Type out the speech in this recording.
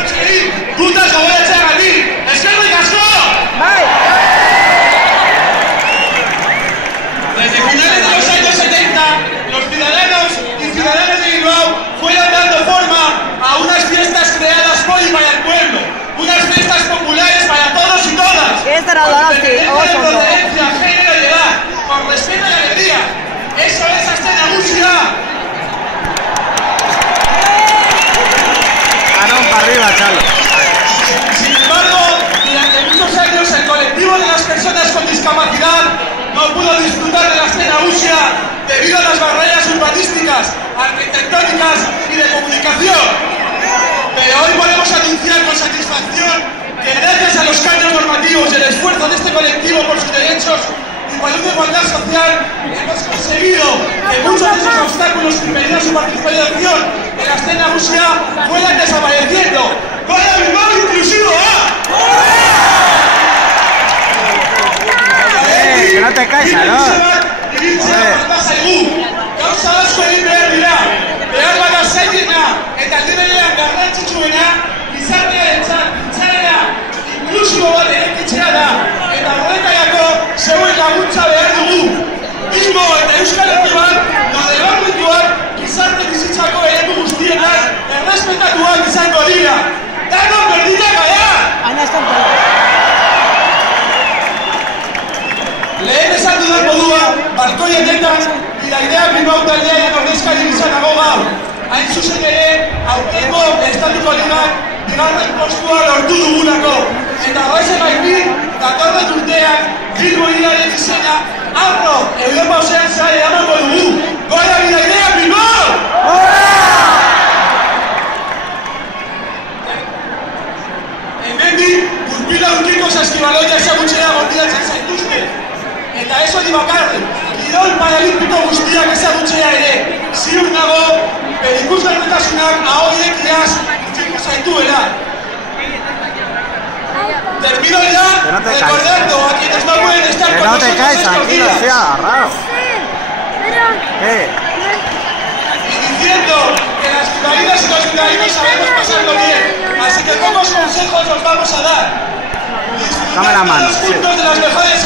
conseguir, putas, lo voy a echar a ti. ¡Es que ricasco! Desde finales de los años 70, los ciudadanos y ciudadanas de Bilbao fueron dando forma a unas fiestas creadas por y para el pueblo. Unas fiestas populares para todos y todas. Con procedencia, género y edad. Con respeto y alegría. Eso es Aste Nagusia. Parón para arriba, Chalo. Sin embargo, durante muchos años el colectivo de las personas con discapacidad no pudo disfrutar de la Aste Nagusia debido a las barreras urbanísticas, arquitectónicas y de comunicación. Pero hoy podemos anunciar con satisfacción que gracias a los cambios normativos y el esfuerzo de este colectivo por sus derechos y por una igualdad social, hemos conseguido que muchos de esos obstáculos que impedían su participación en la Aste Nagusia fueran desapareciendo. ¡Para Bilbao inclusivo! Que no te caes, ¿no? Gauza asko egin behar dira, behar bada zailena eta aldiberean garrantzitsuena gizartearentzat itzalera inklusibo bat eraikitzea da, eta horretarako zeuen laguntza behar dugu. Bilbo eta Euskal Herrian nodebamentuak gizarte bizitzako eremu guztietan errespetatuak izango dira. Danon berdinak gara! Lehen esan dudan moduan, balkoienetan Bidaideak Bilbao taldearen ordezkari gisa nago gaur. Hain zuzen ere, aurtengo estatuko ligan bigarren postua lortu dugulako. Eta horrexegatik, datorren urtean, Bilbo hiriaren izena arro Europa osoan zehar eramango dugu. Gora Bidaideak Bilbao! Hemendik, gurpila urkiko saskibaloia ezagutzera gonbidatzen zaituzte. Eta ez hori bakarrik, kirol paralimpiko guztiak ezagutzea ere, ziur nago, bere ikusgarritasunak ahoiek iaz utziko zaituela. Termino ya recordando a quienes no pueden estar con nosotros estos días. Y diciendo que las ciudadanas y los ciudadanos sabemos pasarlo bien, así que pocos consejos nos vamos a dar. Disfrutar todos juntos de las mejores